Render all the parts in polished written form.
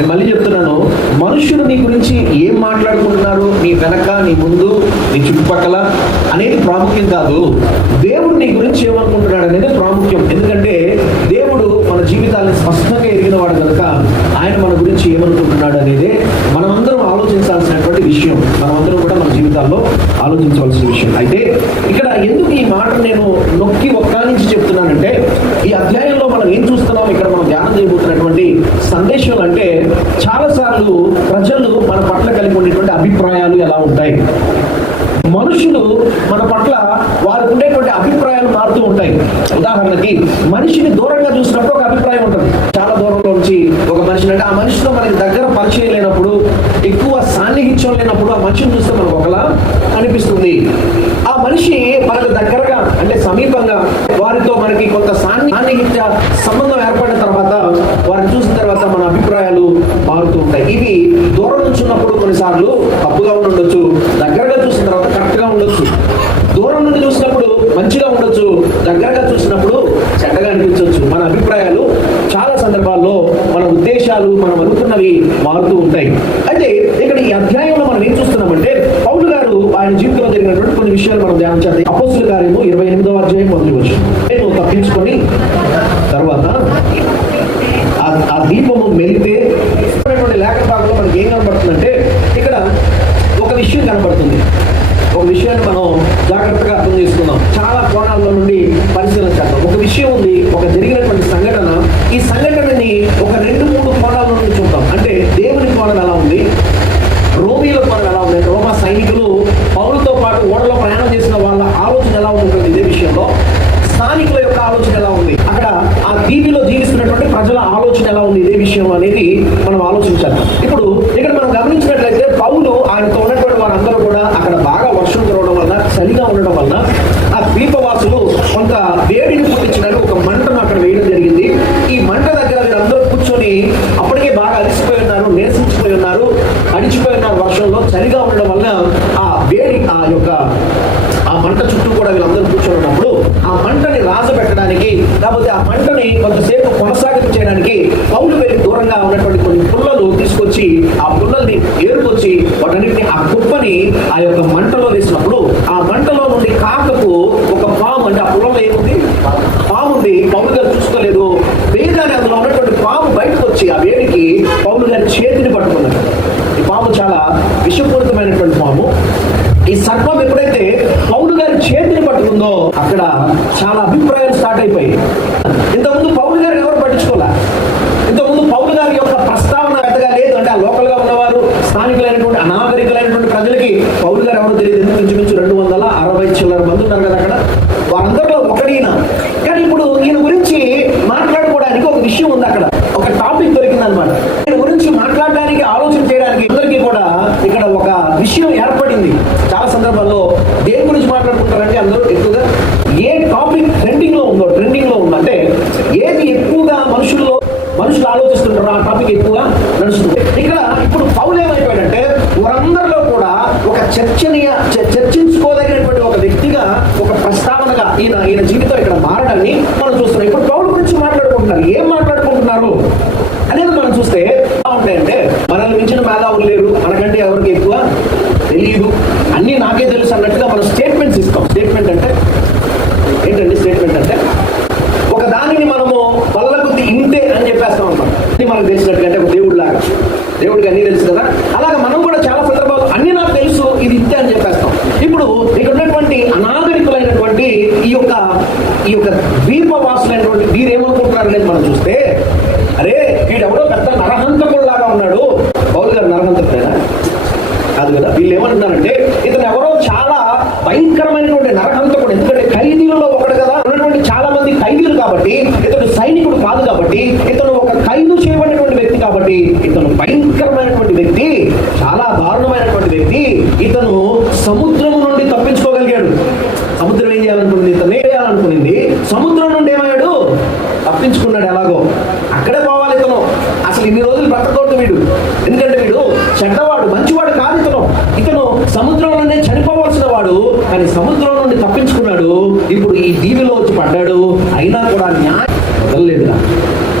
నేను మళ్ళీ చెప్తున్నాను, మనుషులు నీ గురించి ఏం మాట్లాడుకుంటున్నారు, నీ వెనక, నీ ముందు, నీ చుట్టుపక్కల అనేది ప్రాముఖ్యం కాదు. దేవుడు నీ గురించి ఏమనుకుంటున్నాడు అనేది ప్రాముఖ్యం. ఎందుకంటే దేవుడు మన జీవితాన్ని స్పష్టంగా ఎరిగిన వాడు కనుక ఆయన మన గురించి ఏమనుకుంటున్నాడు అనేది మనమందరం ఆలోచించాల్సినటువంటి విషయం. మనమందరం కూడా మన జీవితాల్లో ఆలోచించవలసిన విషయం. అయితే ఇక్కడ ఎందుకు ఈ మాట నేను నొక్కి ఒక్కానించి చెప్తున్నానంటే, ఈ అధ్యాయంలో మనం ఏం చూస్తున్నాం, ఇక్కడ మనం ధ్యానం చేయబోతున్నటువంటి సందేశం అంటే, చాలాసార్లు ప్రజలు మన పట్ల కలిగి ఉండేటువంటి అభిప్రాయాలు ఎలా ఉంటాయి, మనుషులు మన పట్ల వారికి ఉండేటువంటి అభిప్రాయాలు మారుతూ ఉంటాయి. ఉదాహరణకి మనిషిని దూరంగా చూసినప్పుడు ఒక అభిప్రాయం ఉంటుంది. చాలా దూరంలో నుంచి ఒక మనిషిని, అంటే ఆ మనిషితో మనకి దగ్గర పరిచయం లేనప్పుడు, ఎక్కువ సాన్నిహిత్యం లేనప్పుడు ఆ మనిషిని చూస్తే మనకు ఒకలా అనిపిస్తుంది. ఆ మనిషి మనకు దగ్గరగా, అంటే సమీపంగా, వారితో మనకి కొంత సాన్నిహిత్య సంబంధం ఏర్పడిన తర్వాత, వారిని చూసిన తర్వాత మన అభిప్రాయాలు మారుతూ ఉంటాయి. ఇవి దూరం నుంచి ఉన్నప్పుడు కొన్నిసార్లు తప్పుగా ఉండొచ్చు, దగ్గరగా చూసిన తర్వాత కరెక్ట్గా ఉండొచ్చు. దూరం నుండి చూసినప్పుడు మంచిగా ఉండొచ్చు, దగ్గరగా చూసినప్పుడు చెడ్డగా అనిపించవచ్చు. మన అభిప్రాయాలు చాలా సందర్భాల్లో, మన ఉద్దేశాలు, మనం అనుకున్నవి మారుతూ ఉంటాయి. అయితే ఇక్కడ ఈ అధ్యాయంలో మనం ఏం చూస్తున్నామంటే, పౌలు గారు ఆయన జీవితంలో జరిగినటువంటి కొన్ని విషయాలు మనం ధ్యానం చేద్దాం. అపోస్తుల కార్యము 28వ అధ్యాయం 1వ వచనం. నేను తప్పించుకొని తర్వాత ఆ దీపము మెలితే లేఖ భాగంలో మనకి ఏం కనబడుతుందంటే, ఇక్కడ ఒక విషయం కనబడుతుంది. ఒక విషయాన్ని మనం జాగ్రత్తగా అర్థం చేసుకుందాం, చాలా కోణాల్లో నుండి పరిశీలన చేద్దాం. ఒక విషయం ఉంది, ఒక జరిగినటువంటి సంఘటన. ఈ సంఘటనని ఒక 2-3 కోణాల నుండి చూద్దాం. అంటే దేవుని కోణం ఎలా ఉంది, రోమీల కోణం ఎలా ఉంది, రోమా సైనికులు పౌలుతో పాటు ఓడలో ప్రయాణం చేసిన వాళ్ళ ఆలోచన ఎలా ఉంటుంది ఇదే విషయంలో, స్థానికుల యొక్క ఆలోచన ఎలా ఉంది, అక్కడ ఆ దీవిలో జీవిస్తున్నటువంటి ప్రజల ఆలోచన ఎలా ఉంది ఇదే విషయం అనేది మనం ఆలోచించాలి. ఇప్పుడు ఇక్కడ మనం గమనించినట్లయితే, పౌలు ఆయనతో ఉన్నటువంటి వారందరూ కూడా అక్కడ బాగా వర్షం కురవడం వల్ల, చలిగా ఉండడం వల్ల ఆ ద్వీపవాసులు కొంత వేడిని పుట్టించడానికి ఒక మంటను అక్కడ వేయడం జరిగింది. ఈ మంట దగ్గర వీరందరూ కూర్చొని అప్పటికే బాగా అలసిపోయి ఉన్నారు, నీరసించిపోయి ఉన్నారు, అడిచిపోయి ఉన్నారు వర్షంలో. చలిగా ఉండడం వల్ల ఆ వేడి, ఆ మంట చుట్టూ కూడా వీళ్ళందరూ కూర్చొని ఉన్నప్పుడు, ఆ మంటని రాజబెట్టడానికి, లేకపోతే ఆ మంటని కొంతసేపు కొనసాగింపు చేయడానికి పౌలు వెళ్ళి దూరంగా ఉన్నటువంటి కొన్ని పుల్లలు తీసుకొచ్చి, ఆ పుల్లల్ని ఏరుకొచ్చి వాటన్నిటిని, ఆ కుప్పని ఆ యొక్క మంటలో వేసినప్పుడు, ఆ మంటలో నుండి కాకకు ఒక పాము, అంటే ఆ పుల్లలో ఏముంది, పాము ఉంది. పౌలు గారు చూసుకోలేదు. వేగానే అందులో ఉన్నటువంటి పాము బయటకు వచ్చి ఆ వేడికి పౌలు గారి చేతిని పట్టుకున్నారు. ఈ పాము చాలా విషపూరితమైనటువంటి పాము. ఈ సర్పం ఎప్పుడైతే పౌలు గారి చేతిని పట్టుకుందో, అక్కడ చాలా అభిప్రాయాలు స్టార్ట్ అయిపోయాయి. ఇంతకుముందు పౌలు గారిని ఎవరు పట్టించుకోలే. ఇంతకుముందు పౌలు గారి యొక్క ప్రస్తావన పెద్దగా లేదు. అంటే ఆ లోకల్గా ఉన్నవారు, స్థానికులైనటువంటి అనాగరికులైనటువంటి ప్రజలకి పౌలు గారు ఎవరో తెలియదు. ఇంచుమించు 260 చిల్లర మంది ఉన్నారు కదా అక్కడ, వారందరిలో ఒకడిన. కానీ ఇప్పుడు ఈయన గురించి మాట్లాడుకోవడానికి ఒక విషయం ఉంది, అక్కడ ఒక టాపిక్ దొరికిందనమాట. ఈయన గురించి మాట్లాడడానికి, ఆలోచన చేయడానికి అందరికీ కూడా ఇక్కడ ఒక విషయం ఏర్పడింది. చాలా సందర్భాల్లో దేని గురించి మాట్లాడుకుంటారంటే, అందరూ ఎక్కువగా ఏ టాపిక్ ట్రెండింగ్ లో ఉందో, అంటే ఏది ఎక్కువగా మనుషులు ఆలోచిస్తుంటారో ఆ టాపిక్ ఎక్కువగా నడుస్తుంది. ఇక్కడ ఇప్పుడు పౌలు ఏమైపోయాడంటే, వారందరిలో కూడా ఒక చర్చించుకోదగినటువంటి ఒక వ్యక్తిగా, ఒక ప్రస్తావనగా ఈయన జీవితం ఇక్కడ మారడాన్ని మనం చూస్తున్నాం. ఇప్పుడు పౌలు గురించి మాట్లాడుకుంటున్నారు. ఏం మాట్లాడుకుంటున్నారు అనేది మనం చూస్తే ఎలా ఉంటాయంటే, మనల్ని మించిన మేధావులు లేరు, మనకంటే ఎవరికి ఎక్కువ తెలియదు, అన్నీ నాకే తెలుసు అన్నట్టుగా మనం స్టేట్మెంట్స్ ఇస్తాం. స్టేట్మెంట్ అంటే ఏంటండి? స్టేట్మెంట్ అంటే ఒక దానిని మనము వల్ల కొద్ది ఇంతే అని చెప్పేస్తాం అన్నమాట. ఇది మనకు తెలిసినట్టుగా, అంటే ఒక దేవుడు లాగా, దేవుడికి అన్నీ తెలుసు కదా, అలాగా మనం కూడా చాలా సందర్భాలు అన్నీ నాకు తెలుసు, ఇది ఇంతే అని చెప్పేస్తాం. ఇప్పుడు ఇక్కడ ఉన్నటువంటి అనాగరికులైనటువంటి ఈ యొక్క ద్వీపవాసులైనటువంటి వీరేమనుకుంటున్నారు అనేది మనం చూస్తే, అరే వీడెవడో పెద్ద నరహంతకుల్లాగా ఉన్నాడు. పౌలు గారు నరహంతకుడేనా? కాదు కదా. వీళ్ళు ఏమంటున్నారంటే, ఇతను ఎవరో చాలా భయంకరమైనటువంటి నరహంతకుడు. ఎందుకంటే ఖైదీలలో ఒకడు కదా, ఉన్నటువంటి చాలా మంది ఖైదీలు కాబట్టి, ఇతను సైనికుడు కాదు కాబట్టి, ఇతను ఒక ఖైదు చేయబడినటువంటి వ్యక్తి కాబట్టి, ఇతను భయంకరమైనటువంటి వ్యక్తి, చాలా దారుణమైనటువంటి వ్యక్తి. ఇతను సముద్రం నుండి తప్పించుకోగలిగాడు. సముద్రం ఏం చేయాలనుకునింది? ఇతను వేయాలనుకునింది. సముద్రం నుండి ఏమయ్యాడు? తప్పించుకున్నాడు. ఎలాగో అక్కడే పోవాలి ఇతను. అసలు ఇన్ని రోజులు బ్రతకూడదు వీడు, ఎందుకంటే వీడు చెడ్డవాడు, మంచివాడు కాదు. ఇతను సముద్రంలోనే చనిపోవాల్సిన వాడు, కానీ సముద్రం నుండి తప్పించుకున్నాడు. ఇప్పుడు ఈ దీవిలో వచ్చి పడ్డాడు. అయినా కూడా న్యాయం వదలలేదురా.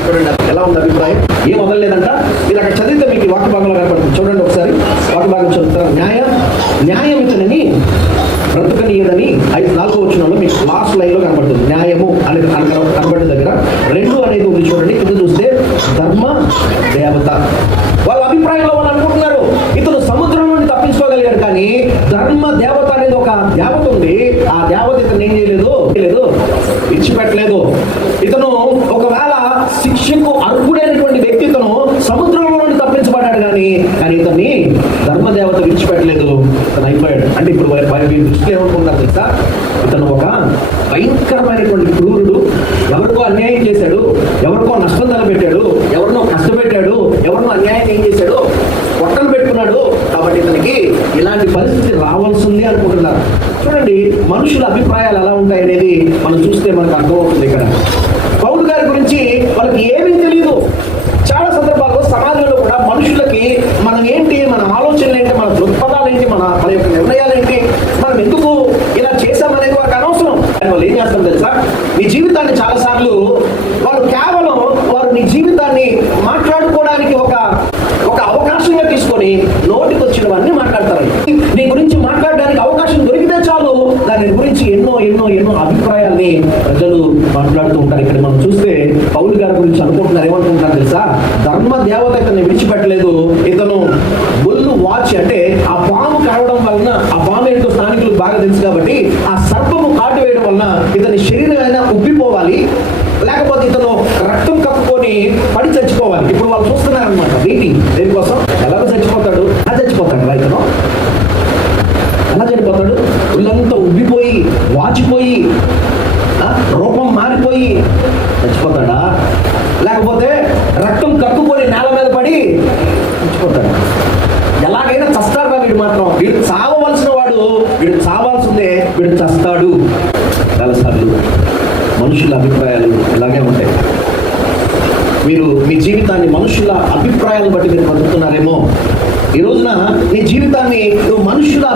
చూడండి ఎలా ఉంది అభిప్రాయం. ఏం వదలలేదంట. మీరు అక్కడ చదివి విడిచిపెట్టలేదు. ఇతను ఒకవేళ శిక్షకు అర్హుడైనటువంటి వ్యక్తి, ఇతను సముద్రంలో నుండి తప్పించబడ్డాడు, కానీ ఇతన్ని ధర్మదేవత విడిచిపెట్టలేదు. ఇతను అయిపోయాడు. అంటే ఇప్పుడు వీరి దృష్టిలో ఏమనుకుంటారు తెలుసా? ఇతను ఒక భయంకరమైనటువంటి క్రూరుడు, ఎవరికో అన్యాయం చేశాడు, ఎవరికో నష్టం తలపెట్టాడు, ఎవరినో కష్టపెట్టాడు, ఎవరినో అన్యాయం ఏం చేశాడు, పొట్టలు పెట్టుకున్నాడు, కాబట్టి ఇతనికి ఇలాంటి పరిస్థితి రావాల్సింది అనుకుంటున్నారు. చూడండి, మనుషుల అభిప్రాయాలు ఎలా ఉంటాయి అనేది మనం చూస్తే మనకు అర్థమవుతుంది. ఇక్కడ పౌలు గారి గురించి వాళ్ళకి ఏమీ తెలియదు. చాలా సందర్భాల్లో సమాజంలో కూడా మనుషులకి మనం ఏంటి, మన ఆలోచనలు ఏంటి, మన దృక్పథాలు ఏంటి, మన యొక్క నిర్ణయాలు ఏంటి, మనం ఎందుకు ఇలా చేశామనేది వాళ్ళకి అనవసరం. వాళ్ళు ఏం చేస్తారు తెలుసా? నీ జీవితాన్ని చాలాసార్లు వారు కేవలం నీ జీవితాన్ని మాట్లాడుకోవడానికి ఒక అవకాశంగా తీసుకొని నోటికి వచ్చినవన్నీ మాట్లాడతారు. నీ గురించి మాట్లాడడానికి అవకాశం దొరికితే చాలు, దాని గురించి ఎన్నో ఎన్నో ఎన్నో అభిప్రాయాల్ని ప్రజలు మాట్లాడుతూ ఉంటారు. ఇక్కడ మనం చూస్తే పౌలు గారి గురించి అనుకుంటున్నారు, ఏమనుకుంటున్నారు తెలుసా? ధర్మ దేవత ఇతన్ని విడిచిపెట్టలేదు. ఇతను బుల్లు వాచ్, అంటే ఆ పాము కడవడం వలన, ఆ పాము ఏంటో స్థానికులకు బాగా తెలుసు కాబట్టి, ఆ సర్పము కాటు వేయడం వలన ఇతని శరీరం అయినా ఉబ్బిపోవాలి, లేకపోతే ఇతను రక్తం కప్పుకొని పడి చచ్చిపోవాలి. ఇప్పుడు వాళ్ళు చూస్తున్నారనమాట వెయిటింగ్ దేనికోసం. ఎలాగో చచ్చిపోతాడు, ఇతను ఎలా చనిపోతాడు? ఒళ్ళంతా ఉబ్బిపోయి, వాచిపోయి, రూపం మారిపోయి చచ్చిపోతాడా? లేకపోతే రక్తం కక్కుకొని నేల మీద పడి చచ్చిపోతాడు? ఎలాగైనా చస్తాడు వీడు మాత్రం. వీడు చావవలసిన వాడు, వీడు చావాల్సిందే, వీడు చస్తాడు. చాలాసార్లు మనుషుల అభిప్రాయాలు ఇలాగే ఉంటాయి. మీరు మీ జీవితాన్ని మనుషుల అభిప్రాయాలను బట్టి మీరు బతుకుతున్నారేమో. ఈ రోజున నీ జీవితాన్ని నువ్వు మనుషుల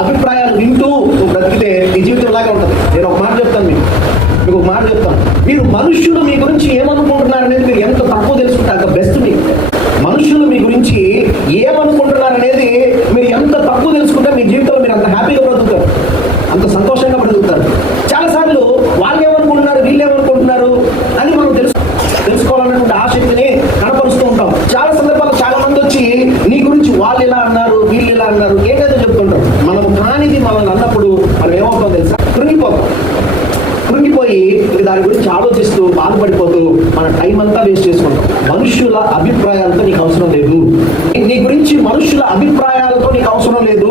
అభిప్రాయాలు వింటూ నువ్వు బ్రతికితే నీ జీవితం ఇలాగే ఉంటుంది. నేను ఒక మాట చెప్తాను, మీకు ఒక మాట చెప్తాను. మీరు మనుషులు మీ గురించి ఏమనుకుంటున్నారు అనేది మీరు ఎంత తక్కువ తెలుసుకుంటే అంత బెస్ట్. మీకు మనుషులు మీ గురించి ఏమనుకుంటున్నారు అనేది మీరు ఎంత తక్కువ తెలుసుకుంటే మీ జీవితంలో మీరు అంత హ్యాపీగా బ్రతుకుతారు, అంత సంతోషంగా బ్రతుకుతారు. చాలాసార్లు వాళ్ళు ఏమనుకుంటున్నారు, వీళ్ళు ఏమనుకుంటున్నారు అని మనం తెలుసుకోవాలన్నటువంటి ఆసక్తిని కనపరుస్తూ ఉంటాం. చాలా సందర్భాల్లో చాలా మంది వచ్చి నీ గురించి వాళ్ళు ఇలా అన్నారు, వీళ్ళు ఇలా అన్నారు, ఏదైతే చెప్తుంటారు. మనం కానిది మనల్ని అన్నప్పుడు మనం ఏమవుతాం తెలుసా? కృంగిపోయి దాని గురించి ఆలోచిస్తూ బాధపడిపోతూ మన టైం అంతా వేస్ట్ చేసుకుంటాం. మనుషుల అభిప్రాయాలతో నీకు అవసరం లేదు. నీ గురించి మనుషుల అభిప్రాయాలతో నీకు అవసరం లేదు.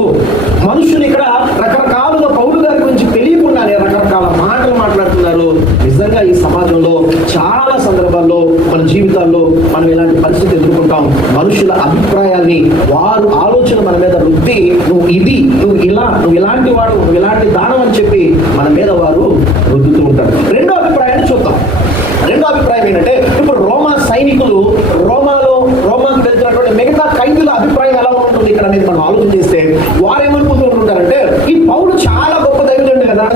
మనుషులు ఇక్కడ రకరకాలుగా పౌలు గారి గురించి తెలియకుండానే రకరకాల మాటలు మాట్లాడుతున్నారు. నిజంగా ఈ సమాజంలో చాలా సందర్భాల్లో మన జీవితాల్లో మనం ఇలాంటి పరిస్థితి ఎదుర్కొంటాం. మనుషుల అభిప్రాయాల్ని వారు ఆలోచన మన మీద రుద్ది, నువ్వు ఇది, నువ్వు ఇలా, నువ్వు ఇలాంటి వాడు, నువ్వు ఇలాంటి దానం అని చెప్పి మన మీద వారు రుద్దుతూ ఉంటారు. రెండో అభిప్రాయాన్ని చూద్దాం. రెండో అభిప్రాయం ఏంటంటే, ఇప్పుడు రోమా సైనికులు రోమాకు వెళ్తున్నటువంటి మిగతా ఖైదీల అభిప్రాయం ఎలా ఉంటుంది ఇక్కడ అనేది మనం ఆలోచన చేస్తే వారు ఏమనుకుంటూ ఉంటారంటే, ఈ పౌలు చాలా గొప్ప దైవజనుడు కదా,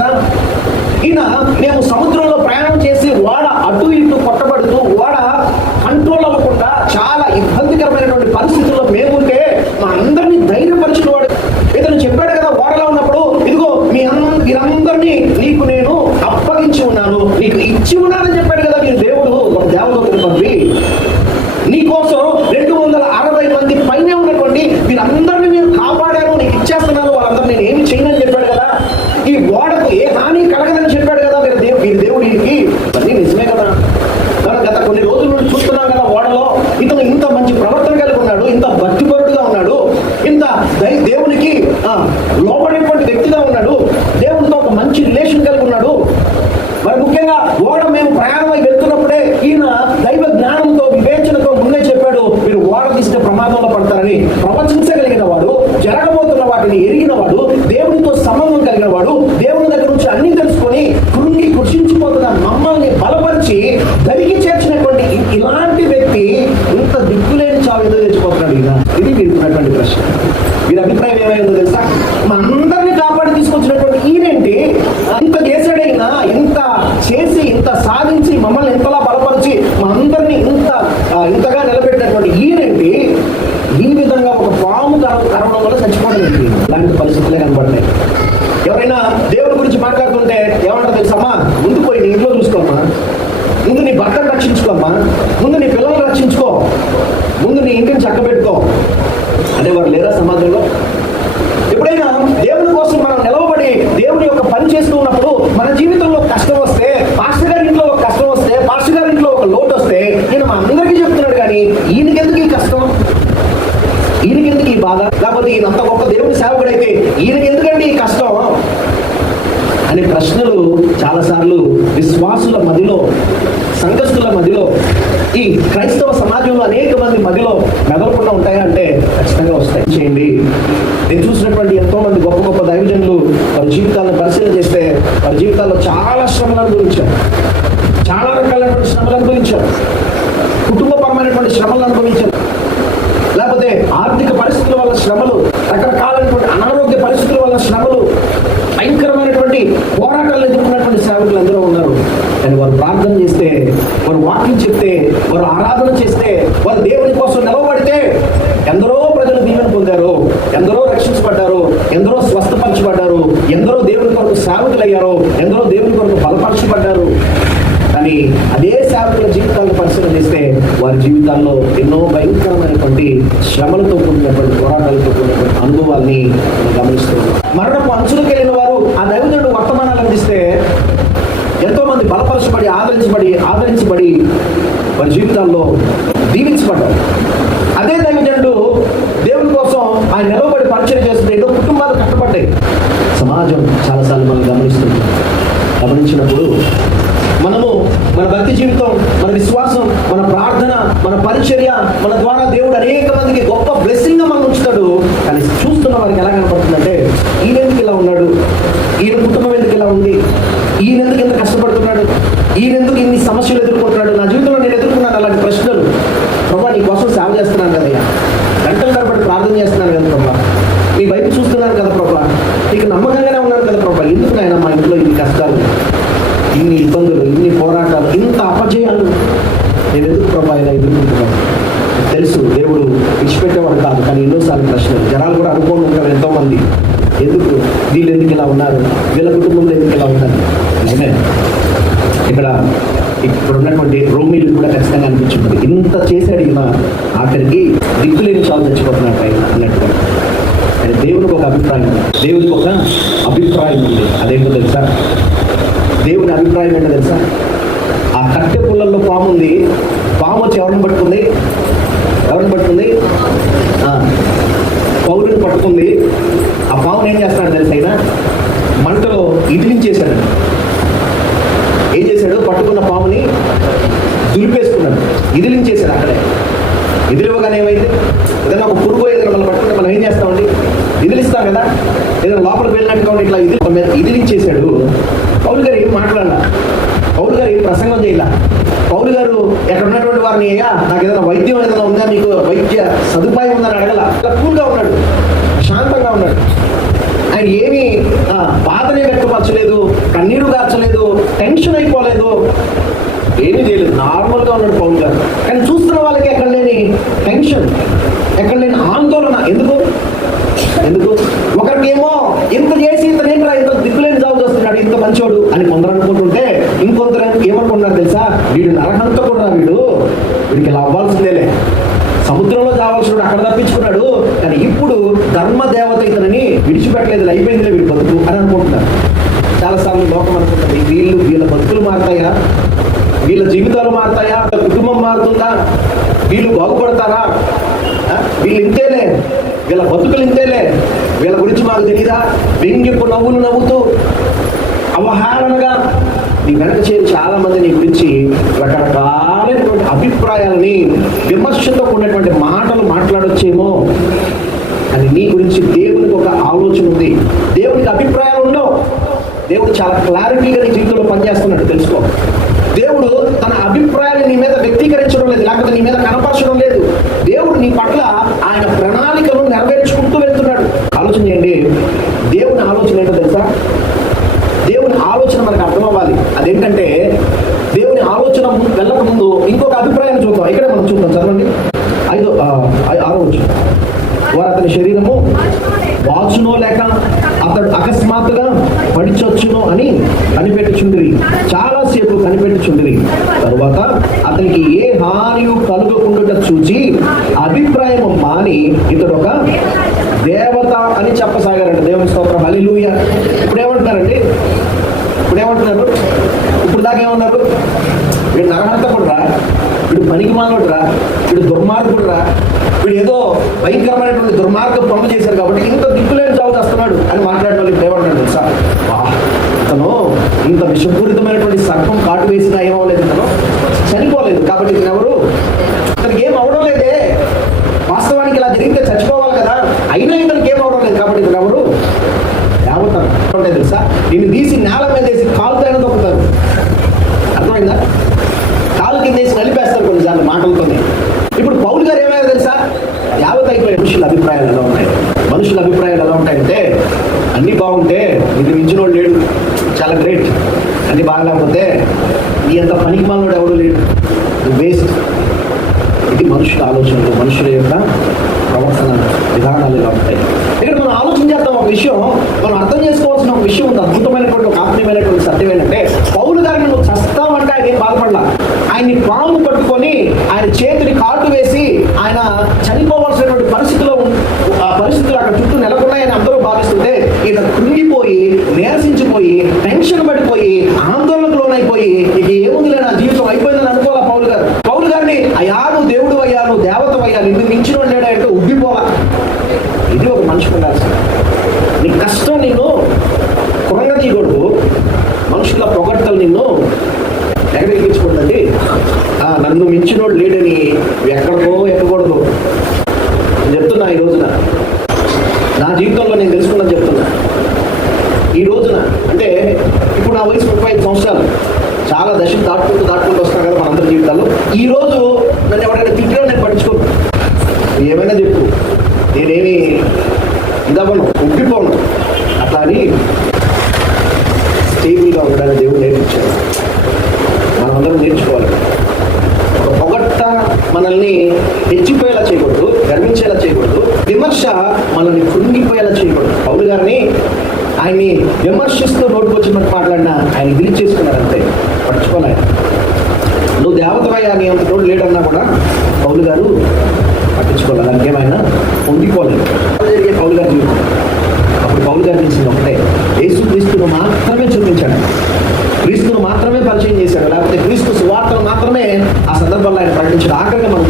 ఈయన మేము సముద్రంలో ప్రయాణం చేసి ఓడ అటు ఇటు కొట్టబడుతూ ఓడ కంట్రోల్ అవ్వకుండా చాలా ఇబ్బందికరమైనటువంటి పరిస్థితుల్లో మేముంటే మా అందరినీ ధైర్యపరిచిన వాడు. ఇతను చెప్పాడు కదా ఓడలో ఉన్నప్పుడు, ఇదిగో మీరందరినీ నీకు నేను అప్పగించి ఉన్నాను, నీకు ఇచ్చి ఉన్నానని చెప్పాడు కదా. మీరు దేవుడు ఒక దేవదూతని పంపి నీకోసం 260 మంది పైన ఉన్నటువంటి వీరందరినీ నేను కాపాడాను, నీకు ఇచ్చేస్తున్నాను, వాళ్ళందరూ నేను ఏమి చేయనని చెప్పాడు కదా. ఈ ఓడకు ఏ హాని కలగదని చెప్పాడు కదా మీరు దేవుడికి. అన్నీ నిజమే కదా. గత కొన్ని రోజుల నుండి చూస్తున్నాం కదా, ఓడలో ఇతను ఇంత మంచి ప్రవర్తన కలిగి ఉన్నాడు, ఇంత భక్తిపరుడుగా ఉన్నాడు, ఇంత దేవునికి లోపడేటువంటి వ్యక్తిగా ఉన్నాడు, దేవుడితో ఒక మంచి రిలేషన్ కలిగి ఉన్నాడు. మరి ముఖ్యంగా ఓడ మేము ప్రయాణమై వెళ్తున్నప్పుడే ఈయన దైవ జ్ఞానంతో వివేచనతో ముందే చెప్పాడు, మీరు ఓడ తీస్తే ప్రమాదంలో పడతారని. ప్రవచించగలిగిన వాడు, జరగబోతున్న వాటిని ఎరిగిన వాడు, దేవునితో సంబంధం కలిగిన వాడు, దేవుని దగ్గర నుంచి అన్ని తెలుసుకొని కృషించిపోతున్న మమ్మల్ని బలపరిచి దరికి చేర్చినటువంటి ఇలాంటి వ్యక్తి ఇంత దిక్కులేని చావు ఏదో తెచ్చిపోతున్నాడు కదా. ఇది వీరుకున్నటువంటి ప్రశ్న. వీరి అభిప్రాయం ఏమైందో తెలుసా? మా అందరినీ కాపాడి తీసుకొచ్చినటువంటి ఈయనేంటి ఇంత చేసాడైనా, ఇంత చేసి ఇంత సాధించి మమ్మల్ని ఇంతలా బలపరిచి మా అందరినీ ఇంతగా నిలబెట్టినటువంటి ఈయనేంటి ఈ విధంగా ఒక పాము కరవడం వల్ల చచ్చిపోవడం ఏంటి? ఇలాంటి పరిస్థితులే కనబడతాయి. ఎవరైనా దేవుడి గురించి మాట్లాడుతుంటే ఏమంటారు తెలుసమ్మా? ముందు పోయి నీ ఇంట్లో చూసుకోమ్మా, ముందు నీ భర్తను రక్షించుకోమ్మా, ముందు నీ పిల్లల్ని రక్షించుకో, ముందు నీ ఇంటిని చక్కబెట్టుకో అనేవారు లేరా సమాజంలో? ఎప్పుడైనా దేవుని కోసం మనం నిలవబడి దేవుని యొక్క పని చేస్తూ ఉన్నప్పుడు మన జీవితంలో కష్టం వస్తే బాధ? లేకపోతే ఈయన అంత గొప్ప దేవుని సేవకుడైతే ఈయనకి ఎందుకండి ఈ కష్టం అనే ప్రశ్నలు చాలాసార్లు విశ్వాసుల మదిలో, సంఘస్థుల మదిలో, ఈ క్రైస్తవ సమాజంలో అనేక మంది మదిలో మెదలకుండా ఉంటాయా అంటే ఖచ్చితంగా వస్తాయి. చేయండి. నేను చూసినటువంటి ఎంతో మంది గొప్ప గొప్ప దైవజనులు వారి జీవితాలను పరిశీలన చేస్తే వారి జీవితాల్లో చాలా శ్రమలు అనుభవించారు, చాలా రకాలైనటువంటి శ్రమలు అనుభవించారు, కుటుంబపరమైనటువంటి శ్రమలు అనుభవించారు, లేకపోతే ఆర్థిక పరిస్థితుల వల్ల శ్రమలు, రకరకాలైనటువంటి అనారోగ్య పరిస్థితుల వల్ల శ్రమలు, భయంకరమైనటువంటి పోరాటాలు ఎదుర్కొన్నటువంటి సేవకులు అందరూ ఉన్నారు. కానీ వారు ప్రార్థన చేస్తే, వారు వాక్యం చెప్తే, వారు ఆరాధన చేస్తే, వారు దేవుని కోసం నిలవబడితే ఎందరో ప్రజలు దీవెన పొందారు, ఎందరో రక్షించబడ్డారు, ఎందరో స్వస్థపరచబడ్డారు, ఎందరో దేవుని కొరకు సేవకులయ్యారు, ఎందరో దేవుని కొరకు బలపరచబడ్డారు. కానీ అదే సేవకుల జీవితాలను పరిశీలన చేస్తే వారి జీవితాల్లో ఎన్నో భయంకరమైనటువంటి శ్రమలతో కూడినటువంటి పోరాటాలతో కూడినటువంటి అనుభవాల్ని మనం గమనిస్తున్నాం. మరణపు అంచులకు వెళ్ళిన వారు ఆ దైవజనుడు వర్తమానాలు అందిస్తే ఎంతో మంది బలపరచబడి ఆదరించబడి వారి జీవితాల్లో దీవించబడ్డారు. అదే దైవజనుడు దేవుని కోసం ఆయన నిలవబడి పరిచయం చేస్తుంటే ఏదో కుటుంబాలు కట్టబడ్డాయి. సమాజం చాలాసార్లు మనం గమనించినప్పుడు మనము మన భక్తి జీవితం, మన విశ్వాసం, మన ప్రార్థన, మన పరిచర్య, మన ద్వారా దేవుడు అనేక మందికి గొప్ప బ్లెస్సింగ్ గా మనం ఉంచుతాడు. కానీ చూస్తున్న వారికి ఎలా కనపడుతుందంటే ఈయన ఎందుకు ఇలా ఉన్నాడు, ఈయన కుటుంబం ఎందుకు ఇలా ఉంది, ఈయన ఎందుకు ఎంత కష్టపడుతున్నాడు, ఈయన ఎందుకు ఇన్ని సమస్యలు ఎదుర్కొంటున్నాడు. నా జీవితంలో నేను ఎదుర్కొన్నాను అలాంటి ప్రశ్నలు. ప్రభా నీ కోసం సేవ చేస్తున్నాను కదయ్యా, గంటల తరబడి ప్రార్థన చేస్తున్నాను కదా ప్రభా, నీ వైపు చూస్తున్నాను కదా ప్రభా, నీకు నమ్మకంగానే ఉన్నాను కదా ప్రభా, ఎందుకు నాయన మా ఇంట్లో ఇన్ని కష్టాలు, ఇన్ని ఇబ్బందులు, ఇన్ని పోరాటాలు, ఇంత అపజయాలు నేను ఎందుకు ప్రభా ఇలా ఎదుర్కొంటున్నాను? తెలుసు దేవుడు విడిచిపెట్టేవాడు కాదు. కానీ ఎన్నోసార్లు ప్రశ్నలు జనాలు కూడా అనుకోని ఉంటారు ఎంతో మంది, ఎందుకు వీళ్ళు ఎందుకు ఇలా ఉన్నారు, వీళ్ళ కుటుంబంలో ఎందుకు ఇలా ఉన్నారు. నిజమే, ఇక్కడ ఉన్నటువంటి రోమిలు కూడా ఖచ్చితంగా అనిపించుకుంటుంది. ఇంత చేశాడు ఈయన, ఆఖరికి దిక్కులేని చాలు తెచ్చిపోతున్నాడు ఆయన అన్నట్టుగా. కానీ దేవుడికి ఒక అభిప్రాయం ఉంది, దేవుడికి ఒక అభిప్రాయం ఉంది. అదేంటో తెలుసా? దేవుని అభిప్రాయం ఏంటో తెలుసా? ఆ కట్టె పుల్లల్లో పాము ఉంది, పాము వచ్చి ఎవరిని పట్టుకుంది? పౌరుని పట్టుకుంది. ఆ పాముని ఏం చేస్తున్నాడు తెలుసా? అయినా మంటలో ఇదిలించేశాడు. ఏం చేశాడు? పట్టుకున్న పాముని దులిపేసుకున్నాడు, ఇదిలించేశాడు. అక్కడే ఇదిలివ్వగానే ఏమైంది? ఏదైనా ఒక పురుగు ఏదైనా మనం పట్టుకుంటే మనం ఏం చేస్తామండి? ఇదిలిస్తాం కదా, ఏదైనా లోపలికి వెళ్ళినట్టుగా ఇట్లా ఇదిలించేశాడు. పౌలు గారు ఏం మాట్లాడాల, పౌలు గారు ఏం ప్రసంగం చేయాల, పౌలు గారు ఎక్కడ ఉన్నటువంటి వారిని అయ్యా నాకు ఏదైనా వైద్యం ఏదైనా ఉందా, మీకు వైద్య సదుపాయం ఉందని అడగల. కూల్గా ఉన్నాడు, శాంతంగా ఉన్నాడు. ఆయన ఏమీ బాధనే వ్యక్తపరచలేదు, కన్నీరు గార్చలేదు, టెన్షన్ అయిపోలేదు, ఏమీ చేయలేదు, నార్మల్గా ఉన్నాడు పౌలు గారు. కానీ చూస్తున్న వాళ్ళకి ఎక్కడ లేని టెన్షన్, ఎక్కడ లేని ఆందోళన. ఎందుకు ఒకరికేమో ఇంత చేసి ఇంత దిక్కులేని జాబ్ చేస్తున్నాడు, ఇంత మంచోడు అని కొందరు అనుకుంటుంటే, ఇంకొందరు ఏమనుకుంటున్నారు తెలుసా? వీడు నరహంతకుడు రా, వీడికి ఇలా అవ్వాల్సిందేలే, సముద్రంలో చావాల్సిన అక్కడ తప్పించుకున్నాడు, కానీ ఇప్పుడు ధర్మదేవత ఇతనని విడిచిపెట్టలేదు, అయిపోయిందిలే వీడి బతుకు అని అనుకుంటున్నారు. చాలాసార్లు లోకం అనుకుంటుంది వీళ్ళ బతుకులు మారుతాయా, వీళ్ళ జీవితాలు మారుతాయా, కుటుంబం మారుతుందా, వీళ్ళు బాగుపడతారా, వీళ్ళు ఇంతేలే, వీళ్ళ బతుకులు ఇంతేలే, వీళ్ళ గురించి మాకు తెలీదా, వ్యంగ్యపు నవ్వులు నవ్వుతూ అవహేళనగా నీ వెనక చేరి చాలా మంది నీ గురించి రకరకాలైనటువంటి అభిప్రాయాలని, విమర్శతో కూడినటువంటి మాటలు మాట్లాడొచ్చేమో. అని నీ గురించి దేవునికి ఒక ఆలోచన ఉంది, దేవునికి అభిప్రాయాలు ఉండవు. దేవుడు చాలా క్లారిటీగా నీ జీవితంలో పనిచేస్తున్నాడు, తెలుసుకో. దేవుడు తన అభిప్రాయాలు నీ మీద వ్యక్తీకరించడం లేదు, లేకపోతే నీ మీద కనపరచడం లేదు. దేవుడు నీ పట్ల ఆయన ప్రణాళికను నెరవేర్చుకుంటూ వెళ్తున్నాడు. ఆలోచన చేయండి, దేవుని ఆలోచన ఏంటో తెలుసా? దేవుని ఆలోచన మనకు అర్థం అవ్వాలి. అదేంటంటే దేవుని ఆలోచన వెళ్ళక ముందు ఇంకొక అభిప్రాయాన్ని చూద్దాం. ఇక్కడే మనం చూద్దాం, చదవండి 6వ. వారు అతని శరీరము వాచునో లేక అతడు అకస్మాత్తుగా పడిచొచ్చునో అని కనిపెట్టుచుండిరి. చాలాసేపు కనిపెట్టుచుండిరి. తరువాత అతనికి ఏ హానియు కలుగకుండా చూచి అభిప్రాయం మాని ఇతడు ఒక దేవత అని చెప్పసాగారంట. దేవుని స్తోత్రం, హల్లెలూయా. ఇప్పుడు ఏమంటున్నారు? ఇప్పుడు దాకా ఏమన్నారు? వీడు నరహంతకుడు రా, వీడు పనికిమానుడు రా, వీడు దుర్మార్గుడు రా, వీడు ఏదో భయంకరమైనటువంటి దుర్మార్గం పనులు చేశారు కాబట్టి ఇంత దిక్కులేని చావు చేస్తున్నాడు అని మాట్లాడిన వాళ్ళు ఇప్పుడు ఏమంటాడు తెలుసా? అతను ఇంత విషపూరితమైనటువంటి సర్పం కాటు వేసినా ఏమవలేదు, ఇతను చనిపోలేదు కాబట్టి ఇతను ఎవరు, ఇతనికి ఏం అవడం లేదే, వాస్తవానికి ఇలా జరిగితే చచ్చిపోవాలి కదా, అయినా ఇతనికి ఏం అవడం లేదు కాబట్టి ఇతను ఎవరు, దేవత తెలుసా? నిన్ను తీసి నేల మీద వేసి కాలుతో అయినా తొక్కుతారు. అర్థమైందా? కాలు కింద వేసి నలిపేస్తారు కొన్నిసార్లు మాటలతోనే. ఇప్పుడు పౌలు గారు ఏమైనా తెలుసా? యావత్ అయిపోయి మనుషుల అభిప్రాయాలు ఎలా ఉన్నాయి? మనుషుల అభిప్రాయాలు ఎలా ఉంటాయంటే అన్నీ బాగుంటే ఇది మించిన వాడు లేడు, చాలా గ్రేట్, అన్నీ బాగలేకపోతే నీ అంత పనికి మాలోడు ఎవడు లేడు, వేస్ట్. ఇది మనుషుల ఆలోచనలు, మనుషుల యొక్క ప్రవర్తన విధానాలు ఇలా ఉంటాయి. ఇక్కడ మనం ఆలోచన చేద్దాం. ఒక విషయం మనం అర్థం చేసుకోవాల్సిన ఒక విషయం ఉంది, అద్భుతమైనటువంటి ఒక ఆత్మీయమైనటువంటి సత్యం ఏంటంటే, పౌలు గారిని నువ్వు చస్తావంటే ఆయన ఏం బాధపడలా. ఆయన్ని పాము పట్టుకొని ఆయన చేతిని కాటు వేసి ఆయన చనిపోవాల్సినటువంటి పరిస్థితులు అక్కడ చుట్టూ నెలకొన్నాయని అందరూ భావిస్తుంటే ఈయన కృంగిపోయి, నీరసించిపోయి, టెన్షన్ పడిపోయి, ఆందోళనకు లోనైపోయి ఇక ఏముందిలే నా జీవితం అయిపోయిందని అనుకోవాలా పౌలు గారు. పౌలు గారిని అయ్యా నువ్వు దేవుడు అయ్యా, నువ్వు దేవత అయ్యా, నిన్ను మించిన లేడా అంటే ఉబ్బిపోలా. ఇది ఒక మనిషి ఉండాల్సింది. నీ కష్టం నిన్ను కృంగతీయకూడదు, మనుషుల పొగడ్తలు నిన్ను ఎగరెక్కించకూడదండి. నన్ను మించినోడు లేడని ఎక్కడికో ఎక్కకూడదు. నేను చెప్తున్నా ఈ రోజున నా జీవితంలో నేను తెలుసుకున్నాను చెప్తున్నా. ఈ రోజున అంటే ఇప్పుడు నా వయసు 35 సంవత్సరాలు, చాలా దశలు దాటుకుంటూ వస్తాను కదా మనందరి జీవితాల్లో. ఈ రోజు నన్ను ఎవరైనా తిట్టినా నేను పట్టించుకోను, ఏమైనా చెప్పు, నేనేమి ఇదవ్వను, ఉబ్బిపోను. అట్లా అని స్టేబుల్గా ఉండడానికి దేవుడు నేర్పించాడు. మనమందరం నేర్చుకోవాలి. ఒక పొగట్ట మనల్ని హెచ్చిపోయేలా చేయకూడదు, గర్వించేలా చేయకూడదు. విమర్శ మనల్ని కృంగిపోయేలా చేయకూడదు. పౌలు గారిని ఆయన్ని విమర్శిస్తూ నోటుకొచ్చినట్టు మాట్లాడినా ఆయన గిరి చేసుకున్నారంటే పడుచుకోలే. నువ్వు దేవతమయ్యా నీ అంత తోడు లేడన్నా కూడా పౌలు గారు పట్టించుకోవాలి. దానికి ఏమైనా పొంగిపోలేదు. జరిగే పౌలు గారి జీవితం అప్పుడు పౌలు గారు చేసింది ఒకటే, యేసు క్రీస్తును మాత్రమే చూపించాడు, క్రీస్తును మాత్రమే పరిచయం చేశాడు, లేకపోతే క్రీస్తు సువార్తను మాత్రమే ఆ సందర్భంలో ఆయన ప్రకటించాడు. ఆఖరిగా మనం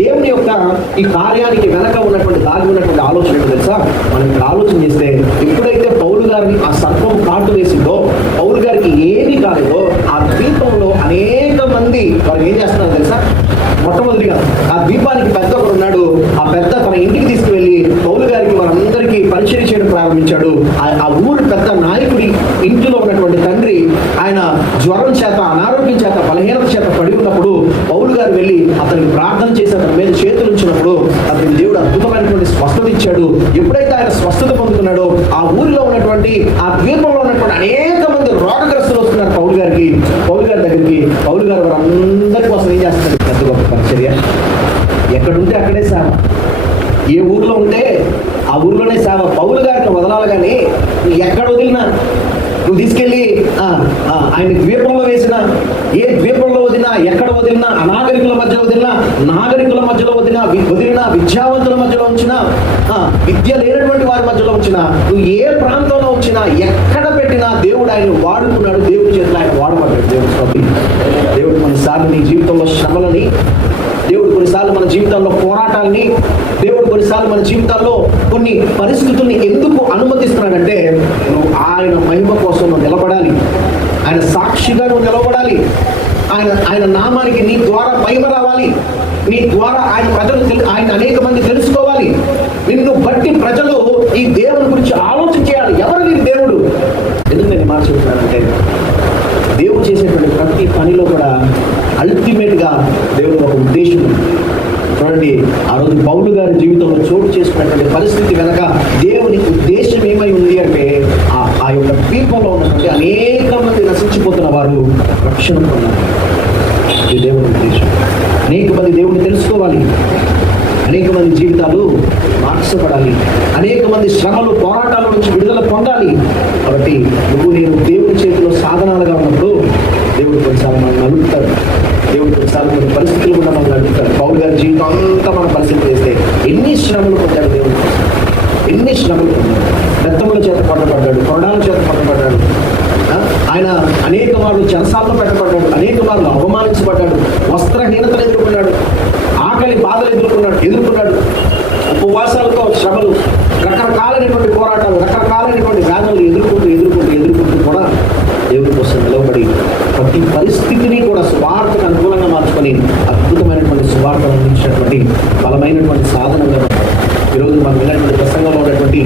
దేవుని యొక్క ఈ కార్యానికి వెనక ఉన్నటువంటి దాగి ఉన్నటువంటి ఆలోచన ఏంటో తెలుసా? మనం ఇక్కడ ఆలోచన చేస్తే ఎప్పుడైతే పౌలు గారిని ఆ సర్పం కాటు వేసిందో, పౌలు గారికి ఏమీ కాలేదో, ఆ ద్వీపంలో అనేక మంది వారు ఏం చేస్తున్నారు తెలుసా? మొట్టమొదటిగా ఆ ద్వీపానికి పెద్ద ఒకడు ఉన్నాడు. ఆ పెద్ద తన ఇంటికి తీసుకువెళ్ళి పౌలు గారికి వారందరికీ పరిచయం చేయడం ప్రారంభించాడు. ఆ ఊరు పెద్ద నాయకుడి ఇంటిలో ఉన్నటువంటి తండ్రి ఆయన జ్వరం చేత, అనారోగ్యం చేత, బలహీనత చేత పడి ఉన్నప్పుడు పౌలు గారు వెళ్ళి అతనికి ప్రార్థన చేసి అతని మీద చేతులు ఉంచినప్పుడు అతనికి దేవుడు అద్భుతమైనటువంటి స్వస్థత ఇచ్చాడు. ఎప్పుడైతే ఆయన స్వస్థత పొందుతున్నాడో ఆ ఊరిలో ఉన్నటువంటి ఆ ద్వీపంలో ఉన్నటువంటి అనేక మంది రోగగ్రస్తులు వస్తున్నారు పౌలు గారి దగ్గరికి. పౌలు గారు వారందరి కోసం ఏం చేస్తారు? పెద్ద గొప్ప పరిచర్య. ఎక్కడుంటే అక్కడే సేవ, ఏ ఊర్లో ఉంటే ఆ ఊర్లోనే సేవ. పౌలు గారికి వదలాలి కానీ ఎక్కడ వదిలినా నువ్వు తీసుకెళ్ళి ఆయన ద్వీపంలో వేసిన, ఏ ద్వీపంలో వదిలినా, ఎక్కడ వదిలినా, అనాగరికుల మధ్య వదిలినా, నాగరికుల మధ్యలో వదిలినా, విద్యావంతుల మధ్యలో ఉంచినా, విద్య లేనటువంటి వారి మధ్యలో ఉంచినా, నువ్వు ఏ ప్రాంతంలో ఉంచినా, ఎక్కడ పెట్టినా దేవుడు ఆయన వాడుకున్నాడు. దేవుడి చేతిలో ఆయన వాడబడ్డాడు. దేవుడు కొన్నిసార్లు నీ జీవితంలో శ్రమలని, దేవుడు కొన్నిసార్లు మన జీవితాల్లో పోరాటాలని, దేవుడు కొన్నిసార్లు మన జీవితాల్లో కొన్ని పరిస్థితుల్ని ఎందుకు అనుమతిస్తున్నాడంటే నువ్వు ఆయన మహిమ కోసం నువ్వు నిలబడాలి, ఆయన సాక్షిగా నువ్వు నిలబడాలి, ఆయన నామానికి నీ ద్వారా మహిమ రావాలి, నీ ద్వారా ఆయన అనేక మంది తెలుసుకోవాలి, నిన్ను బట్టి ప్రజలు ఈ దేవుని గురించి ఆలోచన చేయాలి. ఎవరు నీ దేవుడు? ఎందుకు నేను మాట చెప్తున్నానంటే దేవుడు చేసేటువంటి ప్రతి పనిలో కూడా అల్టిమేట్గా దేవుడు ఒక ఉద్దేశం. చూడండి, ఆ రోజు పౌలు గారి జీవితంలో చోటు చేసుకున్నటువంటి పరిస్థితి వెనక దేవుని ఉద్దేశం ఏమై ఉంది అంటే ఆ యొక్క ద్వీపంలో ఉన్నటువంటి అనేక మంది నశించిపోతున్న వారు రక్షణ పొందాలి. ఇది దేవుని ఉద్దేశం. అనేక మంది దేవుడిని తెలుసుకోవాలి, అనేక మంది జీవితాలు మార్చబడాలి, అనేక మంది శ్రమలు, పోరాటాల నుంచి విడుదల పొందాలి. కాబట్టి నేను దేవుని చేతిలో సాధనాలుగా ఉన్నప్పుడు దేవుడు కొన్నిసార్లు మనం నలుగుతాడు. దేవుడు కొన్నిసార్లు కొన్ని పరిస్థితులు కూడా మనం నడుపుతాడు. పౌలు గారి జీవితం అంతా మనం పరిస్థితి చేస్తే ఎన్ని శ్రమలు పొందాడు దేవుడు, ఎన్ని శ్రమలు పొందాడు. రక్తముల చేత పట్టబడ్డాడు, కొరడాల చేత పట్టబడ్డాడు, ఆయన అనేక మార్లు చెరసాల్లో పెట్టబడ్డాడు, అనేక మార్లు అవమానించబడ్డాడు, వస్త్రహీనతను ఎదుర్కొన్నాడు, బాధలు ఎదుర్కొన్నాడు. ఉపవాసాలతో శ్రమలు, రకరకాలైనటువంటి పోరాటాలు, రకరకాలైనటువంటి వ్యాధులు ఎదుర్కొంటూ కూడా దేవుడి కోసం నిలవబడి ప్రతి పరిస్థితిని కూడా సువార్తకు అనుకూలంగా మార్చుకొని అద్భుతమైనటువంటి సువార్తను అందించినటువంటి బలమైనటువంటి సాధనంగా ఈరోజు మనం విన్నటువంటి ప్రసంగంలో ఉన్నటువంటి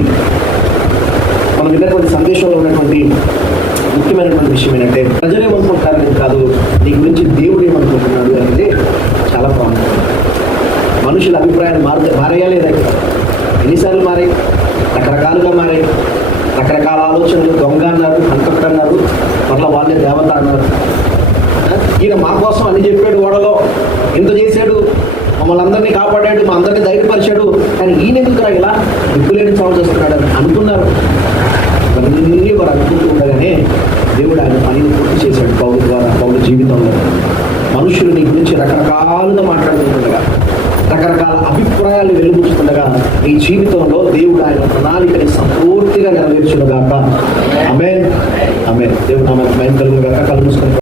సందేశంలో ఉన్నటువంటి ముఖ్యమైనటువంటి విషయం ఏంటంటే ప్రజలు ఏమనుకుంటారనేది కాదు, నీ గురించి దేవుడు ఏమనుకుంటున్నాడు అనేది చాలా ప్రాముఖ్యం. మనుషుల అభిప్రాయాలు మారాయా లేదా? ఎన్నిసార్లు మారాయి? రకరకాలుగా మారాయి. రకరకాల ఆలోచనలు, దొంగ అన్నారు, హంతకుడు అన్నారు, మరలా వాళ్ళే దేవత అన్నారు. ఈయన మా కోసం అన్ని చెప్పాడు, ఓడలో ఇంత చేశాడు, మమ్మల్ని అందరినీ కాపాడాడు, మా అందరినీ ధైర్యపరిచాడు, కానీ ఈయన ఎందుకు ఇలా దిక్కులేని చావు చేస్తున్నాడు అని అనుకున్నారు. అన్నీ వారు అనుకుంటూ ఉండగానే దేవుడు ఆయన పనిని పూర్తి చేశాడు పౌలు ద్వారా. పౌలు జీవితంలో మనుషులు నీ గురించి రకరకాలుగా మాట్లాడుతుండగా, రకరకాల అభిప్రాయాలు వెలుగుతుండగా నీ జీవితంలో దేవుడు ఆయన ప్రణాళికని సంపూర్తిగా నెరవేర్చునుగాక. ఆమేన్. దేవుడు నామమునకు మహిమ కలుగునుగాక. కళ్ళు మూసుకొని